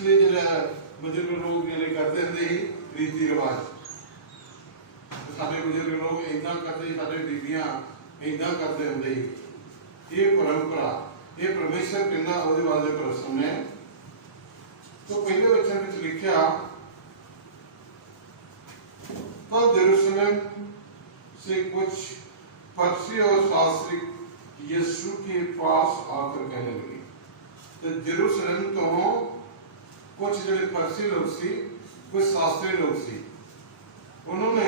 पिछले जो बुजुर्ग लोग जो करते होंगे ही रीति रिवाज, साढ़े बुजुर्ग लोग इदा करते, साढ़े बीबियां इदा करते होंगे ही। ये परंपरा, ये परमेश्वर कहना वो वाले प्रश्न है। तो पहले वचन में लिखा, तो यरूशलेम से कुछ फरीसी और शास्त्री यीशु के पास आकर कहने लगे। तो यरूशलेम तो कुछ जो फरीसी लोग सी, कुछ शास्त्री लोग सी, उन्होंने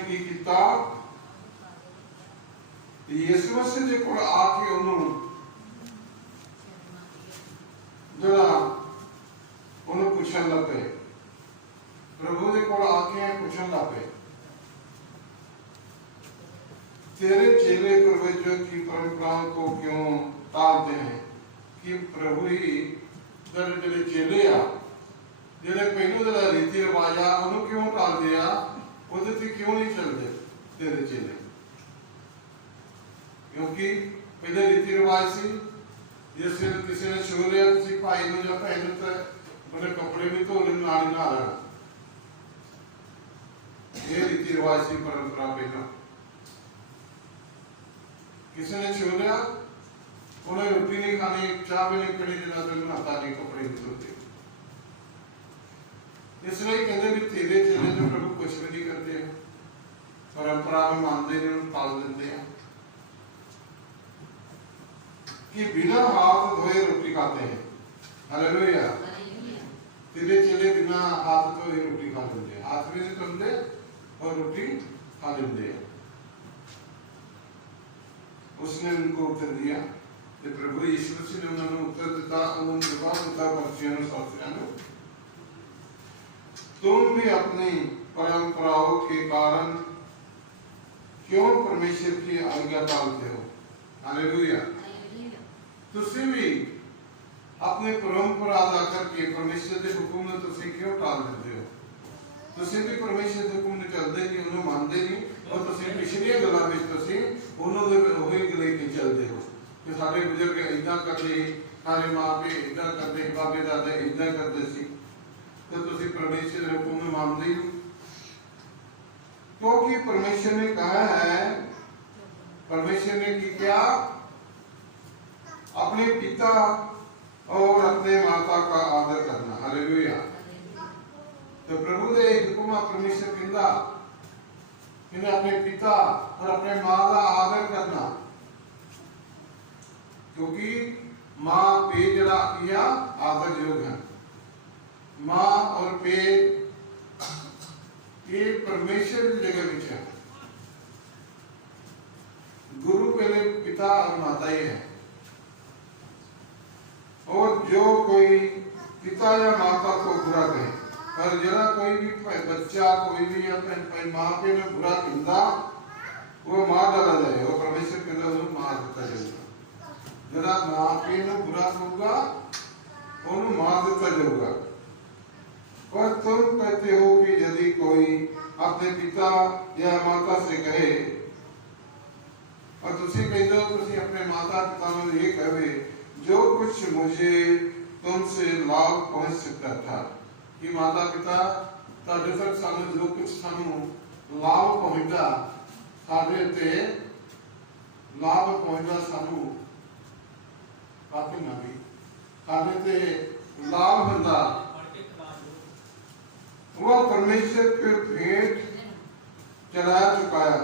की किया, यीशु मसीह जी को आके उन्होंने जरा उन्होंने पूछन लग पे, प्रभु जी को आके पूछन लग पे, तेरे चेले पूर्वजों की परंपराओं को क्यों टालते हैं? कि प्रभु ही तेरे चेले आ, जेडे पहलू जरा रीति रिवाज आ, उन्होंने क्यों टाल दिया? उधर से क्यों नहीं चलते तेरे चेले? क्योंकि पहले रीति रिवाज सी, जैसे किसी ने छू लिया किसी भाई ने जो पहले तो उन्हें कपड़े भी धो लेने नाली ना लेना, ये रीति रिवाज सी परंपरा पहला। किसी ने छू लिया, उन्हें रोटी नहीं खानी, चाय भी नहीं पीनी, जिना तक नहाता नहीं, कपड़े नहीं धोते। इसलिए कहते भी तेरे चेले जो प्रभु कुछ भी नहीं करते हैं, परंपरा में मानते नहीं, टाल देते हैं कि बिना हाथ धोए रोटी खाते हैं। हालेलुया। तेरे चेले बिना हाथ धोए रोटी खा लेते हैं, हाथ भी नहीं धोते और रोटी खा लेते हैं। उसने उनको उत्तर दिया, कि प्रभु यीशु मसीह ने उन्होंने उत्तर दिया, उन्होंने जवाब दिया पर्चियों शास्त्रियों, तुम भी अपनी परंपराओं के कारण क्यों परमेश्वर की आज्ञा टालते हो? हालेलुया। तुसी भी अपने परंपरा अदा करके परमेश्वर के हुक्म ने तुसी क्यों टाल देते हो? तुसी भी परमेश्वर के हुक्म ने चलते नहीं, उन्हें मानते नहीं, और तुसी पिछली गल्लां विच तुसी उन्होंने वही गले के चलते हो कि साडे बुजुर्ग इदा करते, सारे माँ पे इदा करते, बाबे दादे इदा करते सी, तो तुसी परमेश्वर के हुक्म में मानते हो। क्योंकि परमेश्वर ने कहा है, परमेश्वर ने की क्या? अपने पिता और अपने माता का आदर करना। हालेलुया। तो प्रभु ने हुक्म परमेश्वर कहता, इन्हें अपने पिता और अपने माँ का आदर करना, क्योंकि माँ पे जरा किया आदर योग है। माँ और पे ये परमेश्वर की जगह में है। गुरु पहले पिता और माता ही है, और जो कोई पिता या माता को बुरा कहे, और जरा कोई भी बच्चा कोई भी अपने माँ पे में बुरा कहता, वो मार डाला जाए, वो परमेश्वर कहता है उसको मार देता जाएगा। जरा माँ पे में बुरा कहूँगा, उन्हें मार देता जाएगा। और तुम कहते हो कि यदि कोई अपने पिता या माता से कहे, और तुसी कहते हो तुसी अपने माता पिता में ये कहे, जो कुछ मुझे तुमसे लाभ पहुंच सकता था, कि माता पिता तारे तक सानू जो कुछ सानू लाभ पहुंचा, सारे ते लाभ पहुंचा सानू काफी ना भी, सारे ते लाभ होता, वो परमेश्वर के भेंट चढ़ा चुकाया।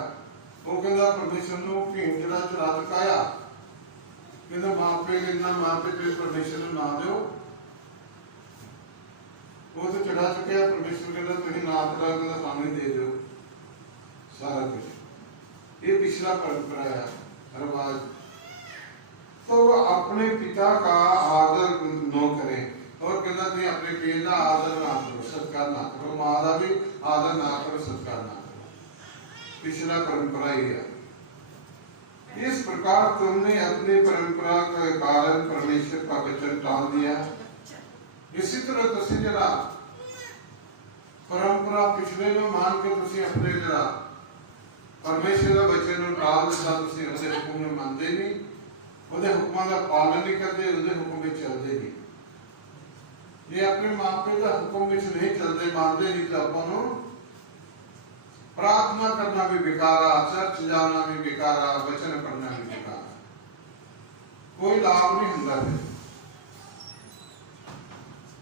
वो कहता परमेश्वर ने भेंट चढ़ा चुकाया, कहता माँ पे लेना, माँ पे परमेश्वर ने ना दो, वो तो चढ़ा चुके हैं। परमेश्वर कहता तुम ना चढ़ाओ, कहता सामने दे दो सारा कुछ। ये पिछला परंपरा है, रिवाज। तो वो अपने पिता का आदर न करें, और कहता तुम अपने पिता का आदर ना करो, सत्कार ना करो, माँ का भी आदर ना करो, सत्कार ना करो। पिछला परंपरा ही है। इस प्रकार तुमने अपनी परंपरा के कारण परमेश्वर का वचन टाल दिया। इसी तरह तुसी जरा परंपरा पिछले में मान के तुसी अपने जरा परमेश्वर का वचन टाल दिता, तुसी उसके हुक्म में मानते नहीं, उसके हुक्मां का पालन नहीं करते, उसके हुक्म में चलते नहीं। जे अपने मां प्यो का हुक्म विच नहीं चलते मानते नहीं तो आपको प्रार्थना करना भी बेकार है, चर्च जाना भी बेकार है, वचन पढ़ना भी बेकार है, कोई लाभ नहीं होता है।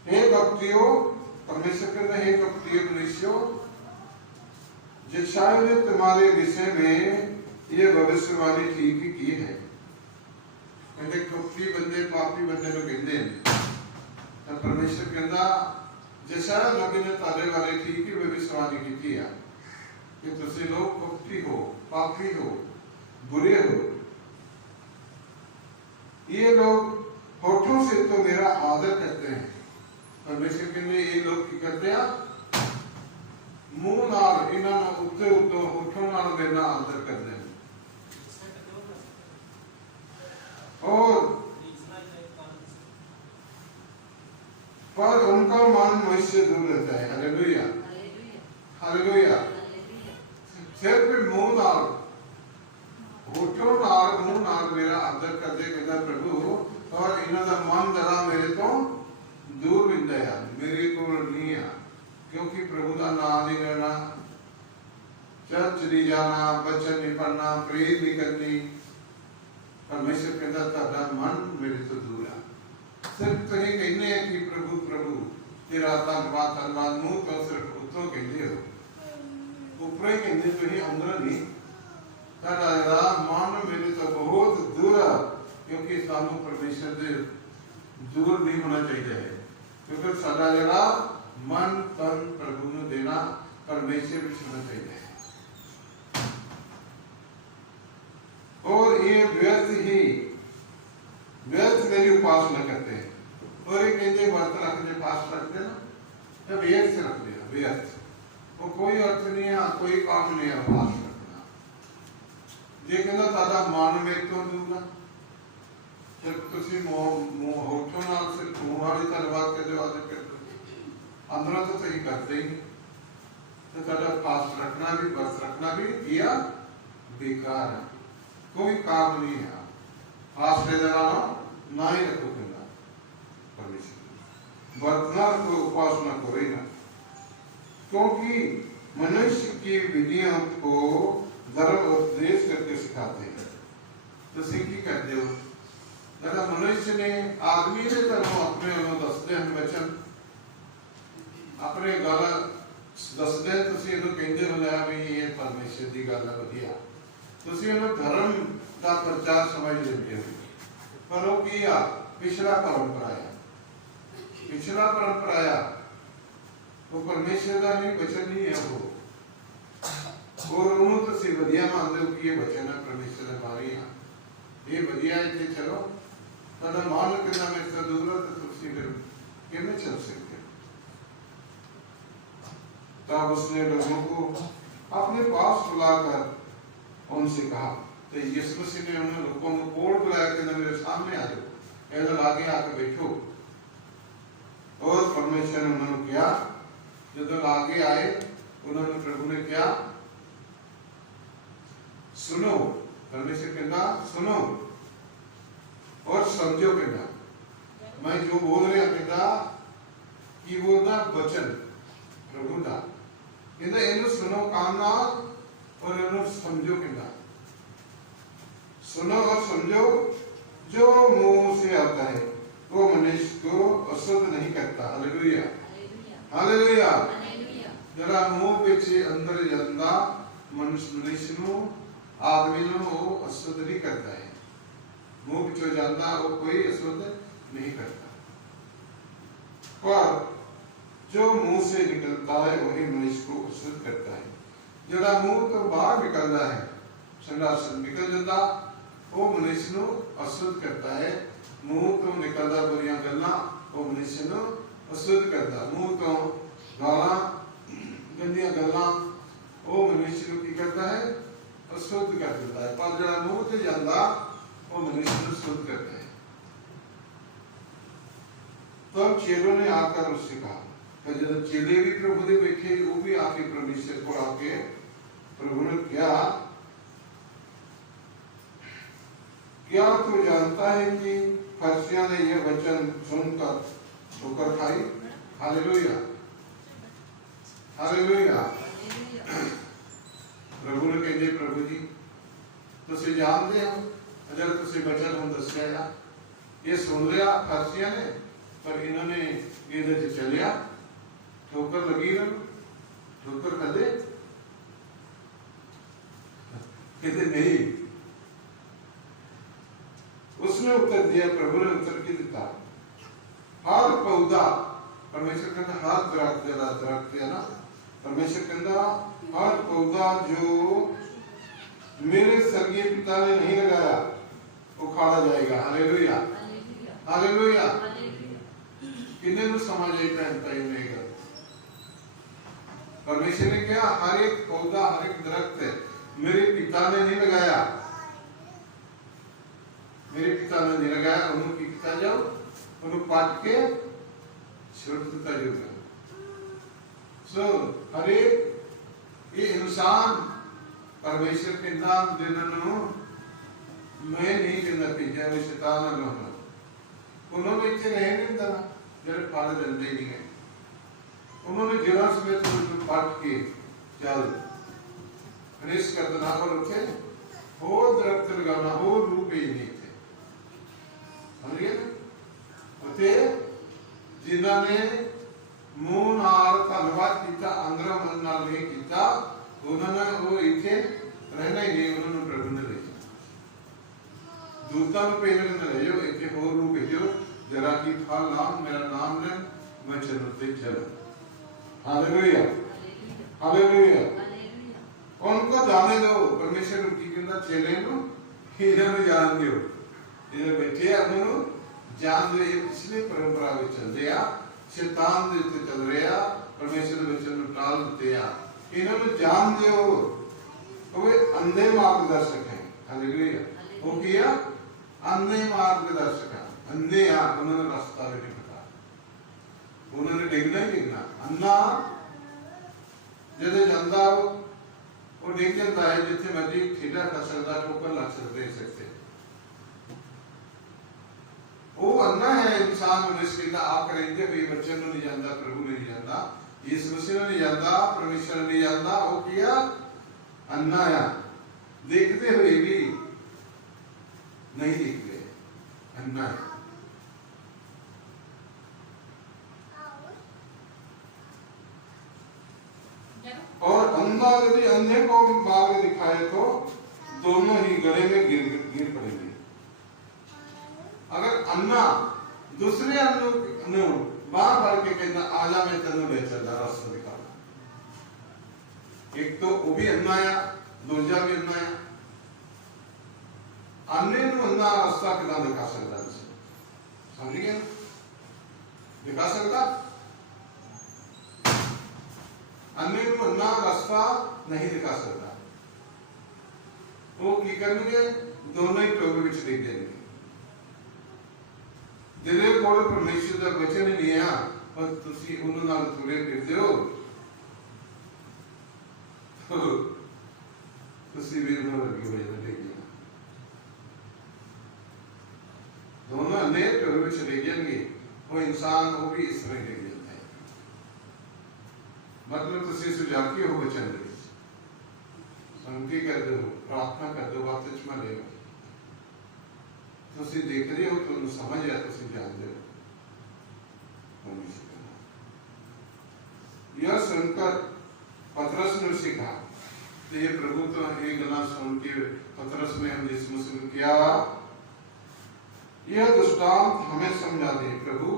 हे भक्तियों, परमेश्वर कहते हैं हे भक्तियों मनुष्यों, यशायाह ने तुम्हारे विषय में ये भविष्यवाणी ठीक ही की है। कहते कपटी बंदे पापी बंदे को कहते हैं तो परमेश्वर कहता यशायाह नबी ने तारे वाले ठीक ही भविष्यवाणी की थी कि तुसी लोग कपटी हो, पापी हो, बुरे हो, ये लोग होठों से तो मेरा आदर करते हैं। परमेश्वर कहते ये लोग की करते हैं मुंह नाल इन्हां उत्ते उत्ते होठों नाल मेरा आदर करते हैं और पर उनका मन मुझसे दूर रहता है। Hallelujah, hallelujah. सिर्फ मुंह नाल होठों नाल मुंह नाल मेरा आदर करते कहता प्रभु, और इन्हां दा मन जरा मेरे तो दूर मिलता है, मेरे को नहीं है, क्योंकि प्रभु का नाम नहीं लेना, चर्च नहीं जाना, वचन नहीं पढ़ना, प्रेयर नहीं करनी। परमेश्वर कहता था मन मेरे तो दूर है। सिर्फ तो ये कहने हैं कि प्रभु प्रभु तेरा धन्यवाद धन्यवाद, मुंह तो सिर्फ उतो कहते हो, ऊपर ही कहते तो ही अंदर नहीं। तारा मन मेरे तो बहुत दूर है, क्योंकि सानू परमेश्वर से दूर नहीं होना चाहिए है, क्योंकि साडा जरा मन तन प्रभु ने देना परमेश्वर में होना चाहिए। और ये व्यर्थ मेरी उपासना करते हैं, और ये कहते व्रत रखते फास्ट रखते ना, तो व्यर्थ रख दिया, व्यर्थ, वो कोई अर्थ नहीं है, कोई काम नहीं है फास्ट रखना। जे कहता तादा मन में तो दूर है, जब तुसी मोह होठों नाल सिर्फ मुंह वाली धन्यवाद कहते हो आदर करते अंदरों तो सही करते ही, तो तादा फास्ट रखना भी व्रत रखना भी किया बेकार है, कोई काम नहीं है। फास्ट ले जाना ना ही रखो कहना परमेश्वर, वर्तना को उपासना करो ही ना, क्योंकि मनुष्य की विधियों को धर्म उपदेश करके सिखाते हैं। तो सीखी करते हो जरा मनुष्य ने आदमी ने धर्म अपने दसते हैं वचन अपने गल दसते हैं, तुसी इन्हों कहते हो लिया भी ये परमेश्वर की गल है वधिया, तुसी इन्हों धर्म का प्रचार समझ लेते हो, पर वो की आ पिछला परंपरा है, पिछला परंपरा है, वो परमेश्वर का नहीं वचन नहीं है वो, और उन्होंने तुसी वधिया मानते हो कि ये वचन है परमेश्वर ने मारी है, ये वधिया है कि चलो तादा मान करना मेरे से दूर है, तो तुसी फिर किमें चल सकते। तब उसने लोगों को अपने पास बुलाकर उनसे कहा, तो यीशु मसीह ने उन्हें लोगों को कोल बुलाया कि मेरे सामने आ जाओ, इधर आगे आकर बैठो, और परमेश्वर ने उन्होंने किया, जब आगे आए उन्होंने प्रभु ने क्या सुनो, परमेश्वर कहता सुनो और समझो, कहता मैं जो बोल रहा कहता कि बोलना वचन प्रभु का, कहता इन्हें सुनो कान नाल और इन्हें समझो, कहता सुनो और समझो, जो मुंह से आता है वो मनुष्य को अशुद्ध नहीं करता। Hallelujah, hallelujah. जरा मुंह पीछे अंदर जाता मनुष्य नु आदमी नु अशुद्ध नहीं करता है, मुंह पीछे जाता वो कोई अशुद्ध नहीं करता, पर जो मुंह से निकलता है वही मनुष्य को अशुद्ध करता है। जरा मुंह तो बाहर निकलता है, संडासन निकल जाता, वो मनुष्य को अशुद्ध करता है। मुंह तो निकलता बुरियां गल्ला वो मनुष्य को अशुद्ध करता, मुंह तो गाला गंदियां गल्ला वो मनुष्य को की करता है अशुद्ध कर देता है, पर जरा मुंह से जाता वो मनुष्य को शुद्ध करता है। तब चेलों ने आकर उससे कहा, जब चेले भी प्रभु ने बैठे वो भी आके परमेश्वर को आके प्रभु ने क्या तू जानता है कि फरिसियों ने यह वचन सुनकर ठोकर खाई। Hallelujah, hallelujah. प्रभु ने कहते प्रभु जी तुसी जानते हो अगर तुसी बचन हम दसिया या ये सुन लिया फरसिया ने पर इन्होंने ये चलिया ठोकर लगी ना ठोकर कदे कहते नहीं। उसने उत्तर दिया, प्रभु ने उत्तर की दिता हर पौधा परमेश्वर कहता हर दरख्त है ना परमेश्वर कहता हर पौधा जो मेरे स्वर्गीय पिता ने नहीं लगाया वो खाया जाएगा। Hallelujah, hallelujah. किन्ने नु समझ आई भैन भाई मेगा परमेश्वर ने क्या हर एक पौधा हर एक दरख्त है मेरे पिता ने नहीं लगाया, मेरे पिता ने नहीं लगाया। उन्होंने पिता जाओ उन्होंने पाट के छोड़ देता जाएगा। सो हर एक ये इंसान परमेश्वर के नाम देना मैं नहीं कहना कि जब शैतान ना उन्होंने इतने रहे नहीं था जब पाले दंडे नहीं है उन्होंने जरा से तो पाट के चल अनेस कर देना पर उठे हो दरख्त लगाना हो रूप ही नहीं थे समझिए ना उठे जिन्होंने मुंह नाल धन्यवाद किया अंदर मन नाल नहीं किया उन्होंने वो इतने रहना ही नहीं उन्होंने प्रभु ने ले दूसरा में पहले ने ले जो इतने हो रूप भेजो जरा की फल नाम मेरा नाम ले मैं चलते चल। Hallelujah, hallelujah. उनको जाने दो परमेश्वर उनकी किंदा चले नो इन्हें जान दो इन्हें बैठे उन्होंने जान दो ये पिछले परंपरा में चल दिया शैतान देते चल रहा परमेश्वर वचन में टाल देते इन्होंने जान दो वे अंधे मार्गदर्शक हैं। हालेलुया, वो किया अंधे मार्गदर्शक अंधे उन्होंने रास्ता भी नहीं पता उन्होंने डिगना ही डिगना अन्ना जैसे जानता हो वो डिग जाता है जितने मर्जी ठेला कर सकता है ऊपर लग सकते वो अन्ना है इंसान मनुष्य का आप करेंगे भाई बच्चे नहीं जानता प्रभु नहीं जानता यीशु मसीह नहीं जानता परमेश्वर नहीं जानता वो किया अन्ना या देखते हुए भी नहीं देखते अन्ना है। और अंधा यदि अंधे को मार्ग दिखाए तो दोनों ही गले में गिर पड़ेंगे। अगर अन्ना दूसरे अन्नों बार बार के कहना आजा मैं तेनों ले चल रास्ता दिखाना एक तो वो भी अन्ना या दूसरा भी अन्ना या अन्य अन्ना रास्ता कितना दिखा सकता है समझिए दिखा सकता अन्य अन्ना रास्ता नहीं दिखा सकता वो की करेंगे दोनों ही टोबे विच देख देंगे जिले कोल परमेश्वर का वचन नहीं है पर तुसी उन्होंने नाल तुरे फिरदे हो तो तुसी भी उन्होंने लगी हो जाते देखिए दोनों अन्य टोबे विच देख जाएंगे वो इंसान वो भी इस तरह देख जाता है मतलब तुसी सुझाव की हो वचन दे संगति कर दो प्रार्थना कर दो बातें में ले तुसी देख रहे हो तो समझ या तुसी जान दे यह सुनकर पतरस ने सीखा तो ये प्रभु तो ये गला सुन के पतरस ने हम यीशु मसीह को किया यह दृष्टांत हमें समझा दे प्रभु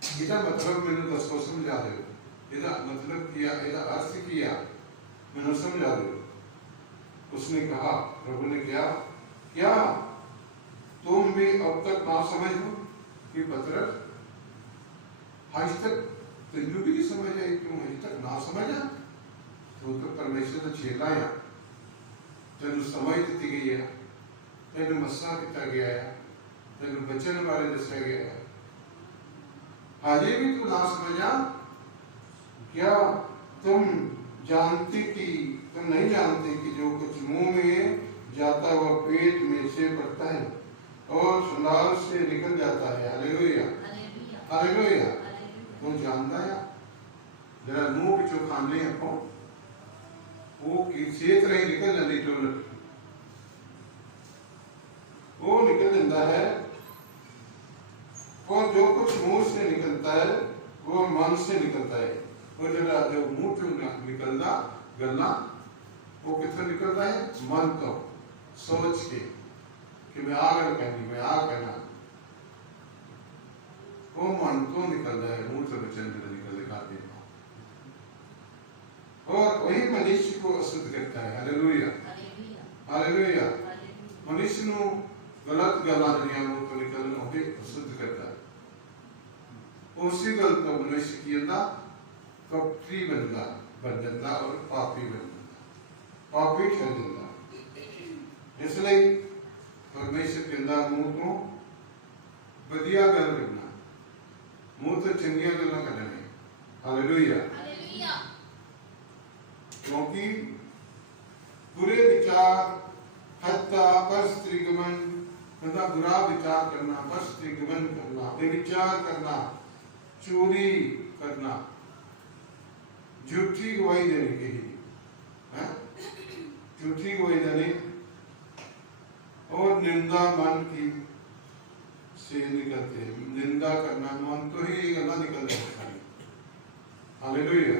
इसका मतलब मैंने दसो समझा दे इसका मतलब किया इसका अर्थ किया मैंने समझा दे। उसने कहा प्रभु ने क्या क्या तुम भी अब तक ना समझ हो कि पतरस आज तक तेनू भी नहीं समझ आई क्यों आज तक ना समझा तो परमेश्वर ने छेला या तेन समझ दी गई है तेन मसा किया गया है तेन बचन बारे दसा गया है हाजे भी तू ना समझा क्या तुम जानते कि तुम नहीं जानते कि जो कुछ मुंह में जाता है वह पेट में से पड़ता है और सुनार से निकल जाता है। Hallelujah, hallelujah. वो जानता है जरा मुंह पिछो खाने आपको वो किसी तरह निकल जाती टोलट वो निकल जाता है। और जो कुछ मुंह से निकलता है वो मन से निकलता है। और जरा जो मुंह से निकलना गलना वो कितना निकलता है मन तो सोच के कि मैं आगे कहनी मैं आ कहना वो मन तो निकल रहा है मुंह से वचन निकल दिखाते हैं और वही मनुष्य को अशुद्ध करता है। Hallelujah hallelujah. मनुष्य नु गलत गला दुनिया में तो निकलना होते अशुद्ध करता है। उसी गलत तो मनुष्य की अंदर कपटी बन जाता और पापी बन जाता पापी ठहर जाता। इसलिए परमेश्वर के अंदर मुंह को बढ़िया गल करना मुंह तो चंगिया गल्ला करने। हालेलुया। क्योंकि बुरे विचार हत्या परस्त्रीगमन मतलब बुरा विचार करना परस्त्रीगमन करना व्यभिचार करना चोरी करना झूठी गवाही देने के लिए झूठी गवाही देने और निंदा मन की से निकलते हैं। निंदा करना मन तो ही गला निकल जाता है। हालेलुया।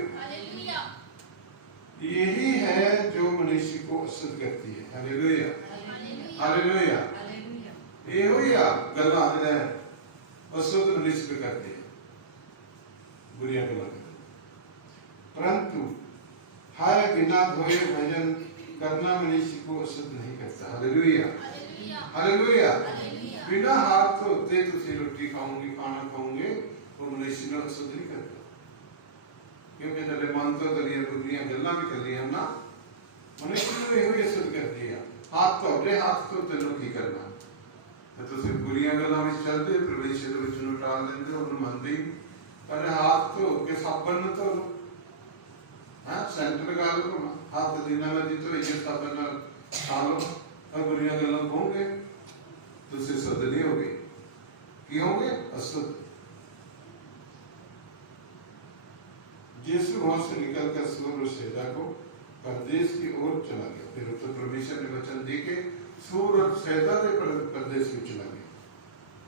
यही है जो मनुष्य को अशुद्ध करती है। Hallelujah hallelujah. ये हो या गला है अशुद्ध मनुष्य को करते हैं बुरिया गला। परंतु हर बिना धोए भजन करना मनुष्य को अशुद्ध नहीं करता। Hallelujah hallelujah. बिना हाथ धोते तुझे रोटी खाऊंगी खाना खाऊंगे वो मनुष्य को अशुद्ध नहीं करता। क्योंकि जब मन तो दलिया बुद्धियां गल्ला भी कर लिया ना मनुष्य ने ये अशुद्ध कर दिया। हाथ तो अपने हाथ तो तेनों की करना तो तुझे बुरियां गल्ला में चलते प्रवेश वचन टाल देंगे और मनते ही अरे हाथ तो के साबन तो सेंटर गाल को हाथ देना लगी तो ये साबन डालो और बुरियां गल्ला होंगे तुझे शुद्ध नहीं होगी कि होंगे अशुद्ध। यीशु वहां से निकलकर सूर और सैदा को परदेश की ओर चला गया। फिर तो परमेश्वर ने वचन देके सूर और सैदा के परदेश में चला गया।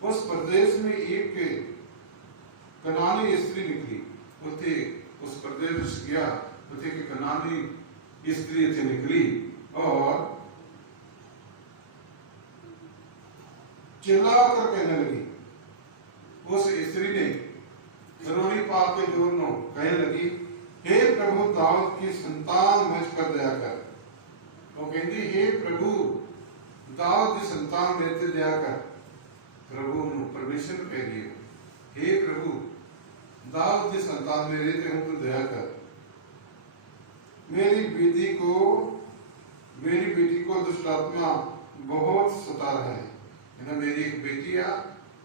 उस परदेश में एक कनानी स्त्री निकली उसे उस प्रदेश गया उसे की कनानी स्त्री से निकली और चिल्लाकर कहने लगी। उस स्त्री ने रोड़ी पाप के जोर नो कहने लगी हे प्रभु दाऊद की संतान मुझ पर दया कर। वो कहती हे प्रभु दाऊद की संतान मेरे पे दया कर। प्रभु परमेश्वर कह दिए हे प्रभु दाऊद की संतान मेरे पे हम तो दया कर। मेरी बेटी को दुष्ट आत्मा बहुत सता रहा है। मेरी एक बेटी है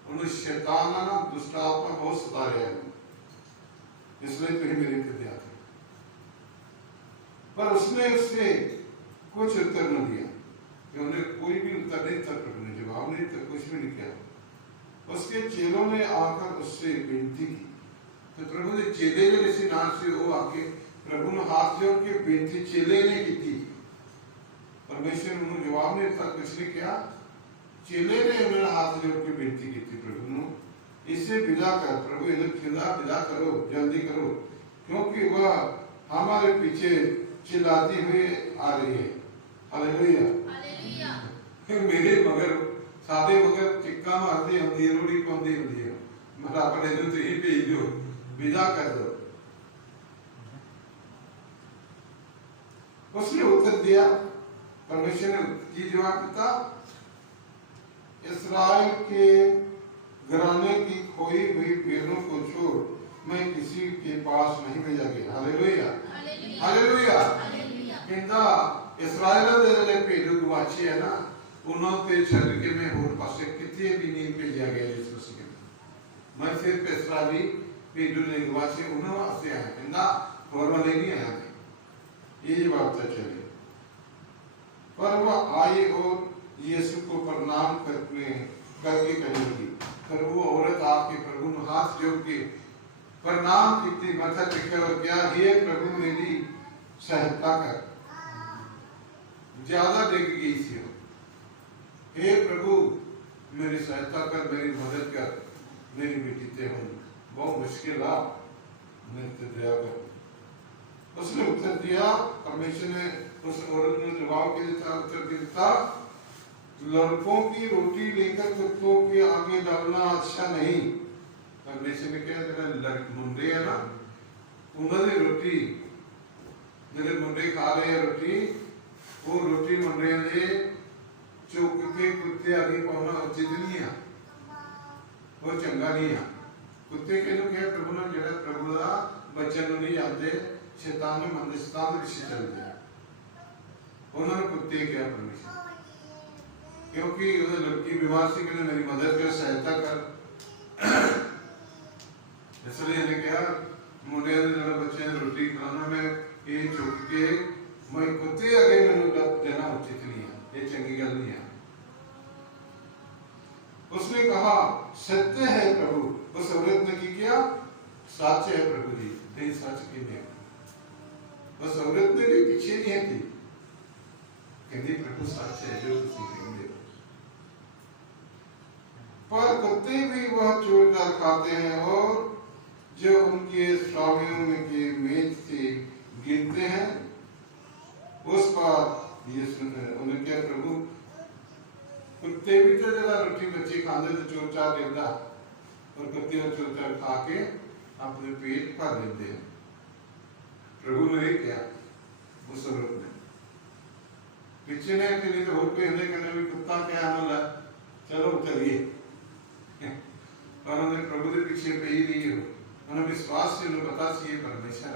उन्हें शैतान ना दुष्ट आत्मा बहुत सता रहा है इसलिए तो मेरे पे दया कर। पर उसने उससे कुछ उत्तर न दिया कि उन्हें कोई भी उत्तर नहीं था। प्रभु ने जवाब नहीं तो कुछ भी नहीं किया। उसके चेलों ने आकर उससे विनती की तो प्रभु ने चेले जो इसी नाम से वो आके प्रभु ने हाथ जोड़ के विनती चेले ने की थी। परमेश्वर ने उन्हें जवाब नहीं था कुछ नहीं किया। चेले ने उन्हें हाथ जोड़ के विनती की थी प्रभु ने इसे विदा कर। प्रभु इधर विदा करो जल्दी करो क्योंकि वह हमारे पीछे चिल्लाती हुई आ रही है। हालेलुया। फिर मेरे मगर सादे मगर चिक्का मारती होती है रोड़ी पाती होती है मरा पड़े तो ही भेज दो विदा कर दो। उसने उत्तर दिया परमेश्वर ने जवाब दिया इस्राएल के घराने की खोई हुई भेड़ों को छोड़ मैं किसी के पास नहीं भेजा गया। Hallelujah hallelujah. कहता इस्राएल दे भेड़ों को वाची है ना उन्होंने छड़ के मैं और पासे कितने भी नहीं भेजा गया यीशु मसीह के। मैं सिर्फ इस्राएली भेड़ों ने वाची उन्होंने से आया कहता और वाले नहीं आया ये बात चले। पर वह आए और यीशु को प्रणाम करके कहने लगी फिर वो औरत आके प्रभु ने हाथ जोड़ के प्रणाम की, माथा टेका और क्या, हे प्रभु मेरी सहायता कर, ज्यादा डिग गई थी, हे प्रभु मेरी सहायता कर, मेरी मदद कर, मेरी बेटी ते हूँ बहुत मुश्किल आ, मेरे ते दया कर। उसने उत्तर दिया, परमेश्वर ने उस औरत ने जवाब के देता, उत्तर देता, लड़कों की रोटी लेकर कुत्तों के आगे डालना अच्छा नहीं। परमेश्वर ने कहा, तेरा मुंडे है ना, उन्होंने रोटी मेरे मुंडे खा रहे हैं रोटी, वो रोटी मुंडे ने चुक के कुत्ते आगे पाना उचित नहीं है, वो चंगा नहीं है। कुत्ते कहने के प्रभु ने जरा प्रभु का बच्चन नहीं जानते, शैतान ने मन शैतान ऋषि चल गया, उन्होंने कुत्ते क्या परमेश्वर, क्योंकि लड़की बीमार सी, कहने मेरी मदद कर, सहायता कर, इसलिए ने कहा मुंडे ने जरा बच्चे ने रोटी खाना में ये चुक के मैं कुत्ते आगे मैंने देना उचित नहीं है, ये चंगी गल नहीं है। उसने कहा सत्य है प्रभु, उस औरत ने की किया, सच है प्रभु जी, नहीं सच की नहीं, उस औरत ने भी पीछे नहीं थी, कहती प्रभु सच है जो तुम कहेंगे। पर कुत्ते भी वह चोरदार खाते हैं और जो उनके स्वामियों में के मेज से गिरते हैं, उस पर यीशु ने उन्हें क्या प्रभु, कुत्ते भी तो जरा रोटी बच्चे खाते तो चोर चार देता, और कुत्ते और चोर चार खा के अपने पेट भर लेते हैं। प्रभु ने क्या उस औरत ने पीछे ने के लिए तो और पे हने करने भी कुत्ता क्या आना, चलो चलिए, और उन्हें प्रभु के पीछे पे ही नहीं हो, उन्हें विश्वास से उन्हें पता सी परमेश्वर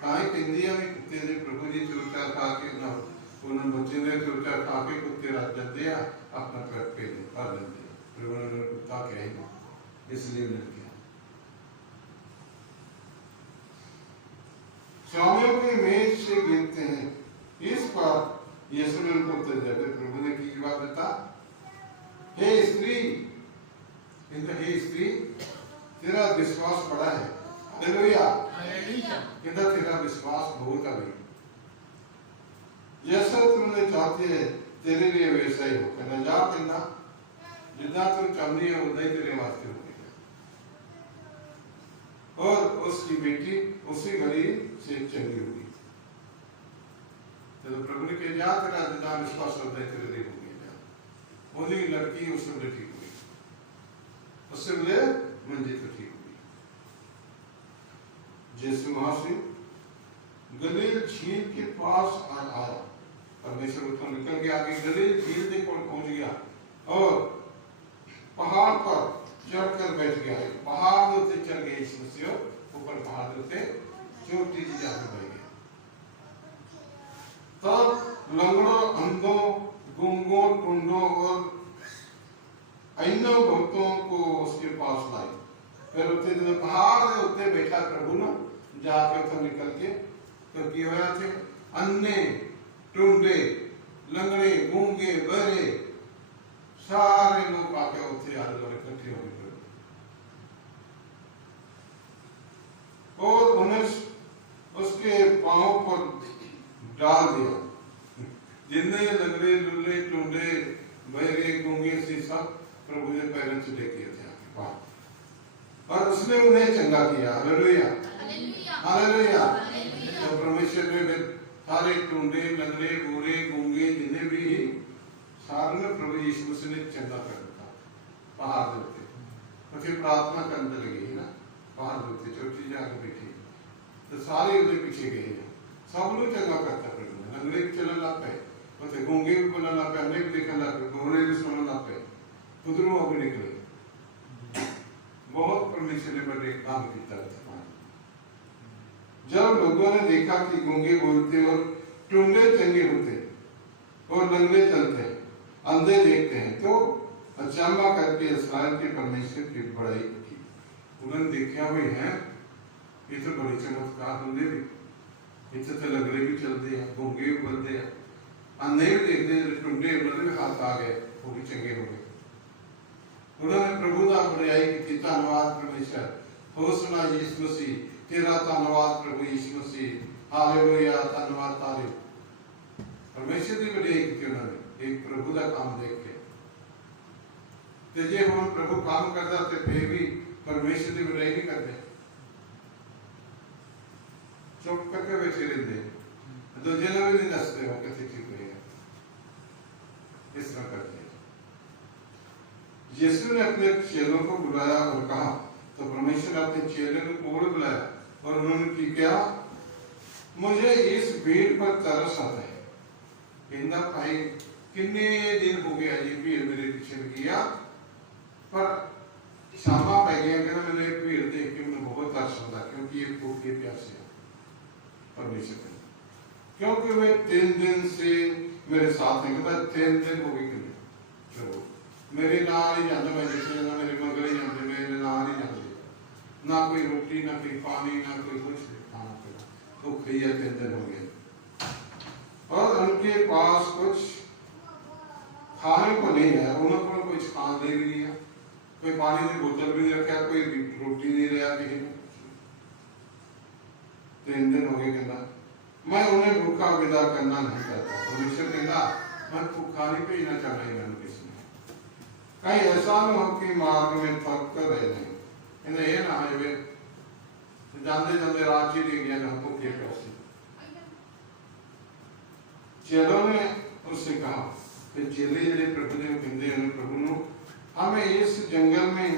काहे इंडिया में कुत्ते ने प्रभु जी चोरचा खा के ना उन्हें बच्चे ने चोरचा खा के कुत्ते रात दिया अपना पेट पे भर लेते, प्रभु ने कुत्ता क्या ही ना, इसलिए उन्हें किया। स्वामियों की मेज से गिरते हैं, इस पर यीशु ने उनको उत्तर दिया, प्रभु ने की जवाब देता, हे स्त्री, हे स्त्री तेरा विश्वास बड़ा है, हालेलुया, कहता तेरा विश्वास बहुत है, जैसा तुमने चाहती है तेरे लिए वैसा ही हो, कहना जा कहना जितना तुम चाहती है उतना ही तेरे वास्ते होगा। और उसकी बेटी उसी घड़ी से चंगी होगी। तो प्रभु ने कहा जा तेरा जितना विश्वास होता है तेरे लिए हो गया, वही लड़की उस समय ठीक हुई, उससे बोले मंजिल तो ठीक हुई। जैसे वहां से गलील झील के पास आया, परमेश्वर उत्तर निकल के आगे गलील झील के पास पहुंच गया और पहाड़ पर चढ़कर बैठ गया। पहाड़ होते चढ़ गए, इसमें ऊपर पहाड़ होते चोटी की जाकर बैठ गए। तब लंगड़ों, अंधों, गूंगों, टुंडों और अन्य भक्तों को उसके पास लाई। फिर उत्ते पहाड़ के उत्ते बैठा प्रभु ने जाके तो निकल के तो की होया थे अन्य, टुंडे, लंगड़े, गूंगे, बहरे सारे लोग आके उत्ते इकट्ठे हो गए और उन्हें उसके पांव पर डाल दिया। जितने लंगड़े, लुल्ले, टुंडे, बहरे, गूंगे से सब प्रभु ने पैरों से लेके थे और उसने उन्हें चंगा किया। Hallelujah, hallelujah. तो परमेश्वर ने सारे टुंडे, लंगड़े, बूढ़े, गूंगे जिन्हें भी सारे ने प्रभु यीशु मसीह ने चंगा कर दिया। पहाड़ देते तो फिर प्रार्थना करने लगे ना, पहाड़ देते चोटी जाके बैठे तो सारे उन्हें पीछे गए, सब लोग चंगा करता प्रभु ने। लंगड़े भी चलने लग पे, उसे गूंगे भी बोलने लग पे, अन्य भी देखने लग पे, बूढ़े भी सुनने लग पे, कुदरू भी निकले। बहुत परमेश्वर ने बड़े काम किया। जब लोगों ने देखा कि गूंगे बोलते और टुंडे चंगे होते और लंगड़े चलते, अंधे देखते हैं, तो अचंभा करके इस्राएल के परमेश्वर की बड़ाई की। उन्होंने देखा हुए हैं ये तो बड़ी चमत्कार होंगे भी, इतने तो लंगड़े भी चलते हैं, गूंगे भी बोलते हैं, अंधे भी देखते हैं, टुंडे बोलते हाथ आ गए, वो भी चंगे हो गए। उन्होंने प्रभु का बड़ाई की, धन्यवाद परमेश्वर, होसना यीशु मसीह, तेरा धन्यवाद प्रभु यीशु मसीह, हालेलुया, धन्यवाद तारीफ। परमेश्वर की बड़ाई की उन्होंने एक प्रभु का काम देख के। तो जे हम प्रभु काम करता तो फिर भी परमेश्वर की बड़ाई नहीं करते, चुप करके बैठे रहते, दूजे ने भी नहीं दसते हो कितनी ठीक हुई है, इस तरह करते। यीशु ने अपने चेलों को बुलाया और कहा, तो परमेश्वर ने अपने चेलों को बुलाया और उन्होंने की क्या, मुझे इस भीड़ पर तरस आता है। कहना भाई कितने दिन हो गया ये भीड़ मेरे पीछे किया, पर शामा पै गया कि मैंने भीड़ देख के मैंने बहुत तरस आता, क्योंकि ये भूखे प्यासे है परमेश्वर, क्योंकि वे 3 दिन से मेरे साथ हैं। कहता 3 दिन हो गए, चलो मेरे नाल ही जाते, मैं जिसे जाना मेरे मगर ही जाते, मेरे नाल ही जाते, ना कोई रोटी ना कोई पानी ना कोई कुछ खाना पीना, तो खैया 3 दिन हो गए। और उनके पास कुछ खाने को नहीं है, उन्होंने कुछ खाने भी नहीं है, कोई पानी की बोतल भी नहीं रखा, कोई रोटी नहीं रहा किसी ने। 3 दिन हो गए। कहना मैं उन्हें भूखा विदा करना नहीं चाहता। परमेश्वर कहना मैं भूखा नहीं भेजना चाहता है किसी ने, कहीं ऐसा न हो कि मार्ग में थक कर रह जाए, इन्हें ये ना है जाते जाते रात ही ले गया जहाँ भूखे प्यासे। चेलों ने उससे कहा, फिर चेले जड़े प्रभु ने कहते हैं, प्रभु ने हमें इस जंगल में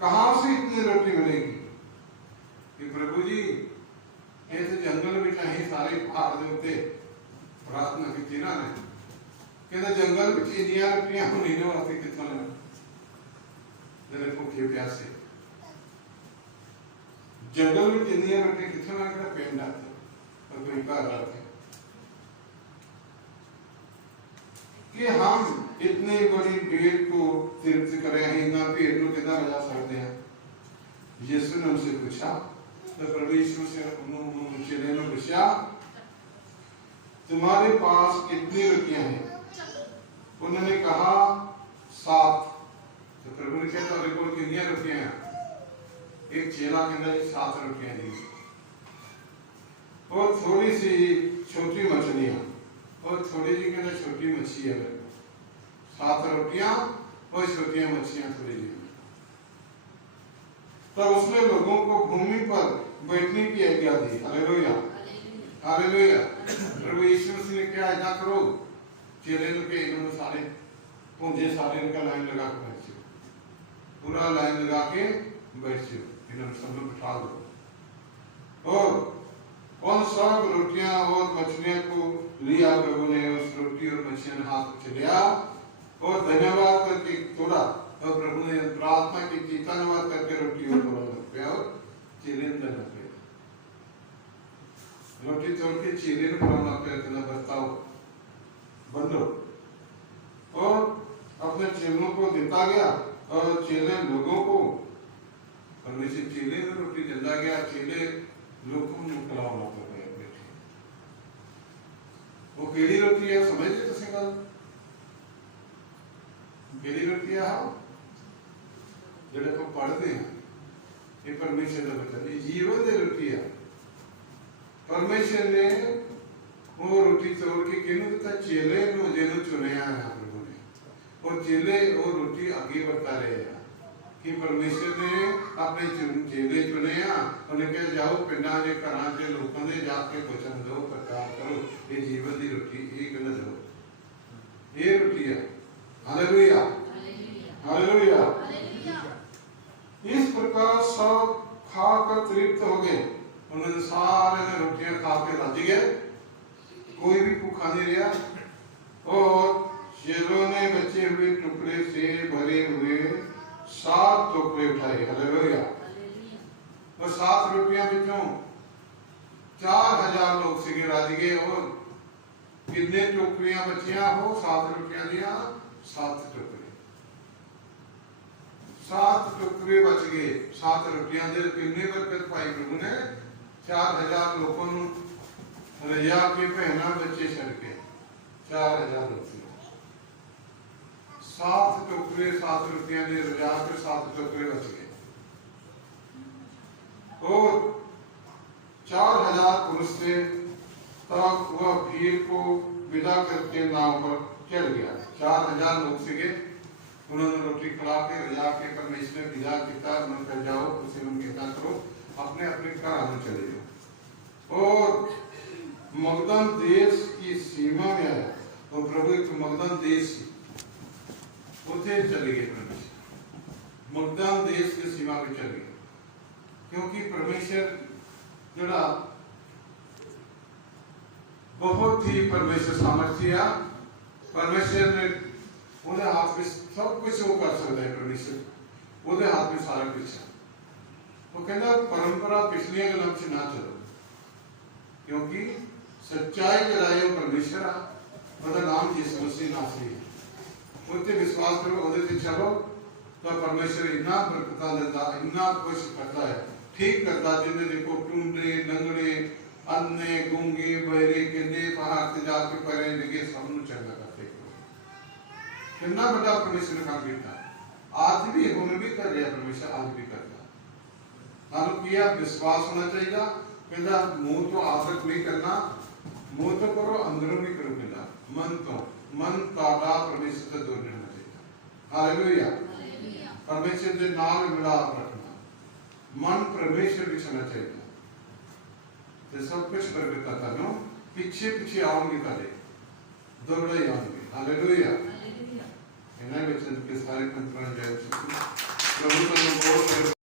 कहाँ से इतनी रोटी मिलेगी? कि प्रभु जी ये तो जंगल में चाहे सारे पहाड़ के उत्ते प्रार्थना की थी ना ने, कहते जंगल में इनिया रोटियां होनी ने वास्ते कितना लगा जरे भूखे प्यासे, जंगल में इनिया रोटी कितना लगा, पेड़ आते और कोई घर आते। कि हम इतनी बड़ी भीड़ को तीर्थ करें, इतना भीड़ को कितना बजा सकते हैं? यीशु ने उनसे पूछा, तो प्रभु यीशु से चेले ने पूछा, तुम्हारे पास कितनी रोटियां हैं? उन्होंने कहा 7। तो प्रभु ने कहा तुम्हारे को कितनी रोटियां हैं? एक चेला कहता है 7 रोटियां दी, और थोड़ी सी छोटी मछलियां, और थोड़ी सी कहना छोटी मच्छी है। 7 रोटियां और छोटियां मच्छियां थोड़ी सी। तब उसने लोगों को भूमि पर बैठने की आज्ञा दी। Hallelujah, hallelujah. प्रभु यीशु मसीह ने क्या आज्ञा करो, चेले लोग के इन्होंने सारे पूंजे सारे इनका लाइन लगा के बैठ जाओ, पूरा लाइन लगा के बैठ जाओ, इन्होंने सब लोग बिठा दो। और उन सब रोटियां और मछलियों को लिया, प्रभु ने उस रोटी और मछलियां हाथ में लिया और धन्यवाद करके तोड़ा, और प्रभु ने प्रार्थना की, धन्यवाद करके रोटी और तोड़ा लग गया और चेले ने लग गया। रोटी तोड़ के चेले ने तोड़ा लग गया, कहना बताओ बंदो, और अपने चेलों को देता गया, और चेले लोगों को, परमेश्वर चेले ने रोटी देता गया, चेले लोगों को खिलाना पड़ता है। बैठे वो केड़ी रोटी है समझते तुम गल, केड़ी रोटी है जेडे को पढ़ते हैं, ये परमेश्वर का वचन, ये जीवन की रोटी है। परमेश्वर ने वो रोटी तोड़ के किन्हों देता? चेले नो जेनु चुनया है प्रभु ने, और चेले वो रोटी आगे बढ़ता रहे हैं कि परमेश्वर ने अपने चेले चुने, उन्हें कहा जाओ पिंडा के घरां के लोगों ने जाके वचन दो, प्रचार करो, ये जीवन की रोटी ये कहना दो, ये रोटी है। Hallelujah, hallelujah. इस प्रकार सब खाकर तृप्त हो गए, उन्होंने सारे ने रोटियां खा के राजी गए, कोई भी भूखा नहीं रहा, और चेलों ने बचे हुए टुकड़े से भरे हुए 7 टोकरे उठाए। हालेलुया। और 7 रोटियां बिचों 4000 लोग से राजी गए, और कितने टोकरियां बचियां हो? 7 रोटियां दिया, 7 टोकरे, 7 टोकरे बच गए। 7 रोटियां दे कितने बरकत पाई प्रभु ने? 4000 लोगों को रजा के पहना बच्चे छड़ के 4000 लोग, 7 टोकरे 7 रुपया ने रजा के 7 टोकरे बच गए और 4000 पुरुष थे। तब वह भीड़ को विदा करके नाव पर चढ़ गया। 4000 लोग सीगे, उन्होंने रोटी खिला के रजा के परमेश्वर ने विदा किया। उन्होंने कहा जाओ उसे उनके क्या करो, अपने अपने घर आने चले जाओ। और मगदन देश की सीमा में आया और प्रभु एक मगदन देश उसे चले गए। परमेश्वर मगदन देश की सीमा में चले गए, क्योंकि परमेश्वर जड़ा बहुत ही परमेश्वर सामर्थ्य। परमेश्वर ने उन्हें हाथ में सब कुछ वो कर सकता है। परमेश्वर उन्हें हाथ में सारा कुछ है। वो कहना परंपरा पिछली गलम से ना चलो, क्योंकि सच्चाई जराए वो परमेश्वर मतलब नाम यीशु मसीह नासरी है। उनते विश्वास करो, उन्हें चलो तो परमेश्वर इतना बरकता देता, इतना कुछ करता है, ठीक करता। जिन्हें देखो टूंडे लंगड़े अन्ने गूंगे बहरे केंद्रे पहाड़ से जाके परे लगे सबनु चंगा करते कितना बड़ा परमेश्वर ने काम किया। आज भी होने भी कर रहा परमेश्वर, आज भी करता। किया विश्वास होना चाहिए। कहता मुंह तो आदत नहीं करना, मुंह तो करो अंदरों भी करो। कहता मन काटा परमेश्वर से दूर रहना चाहिए। हालेलुया। परमेश्वर से नाम मिलाप रखना, मन परमेश्वर भी चलना चाहिए। तो सब कुछ कर देता था नो, पीछे पीछे आऊंगी ताले दौड़े आऊंगी। हालेलुया। इन्हें वचन के सारे कंट्रोल जाए प्रभु का बहुत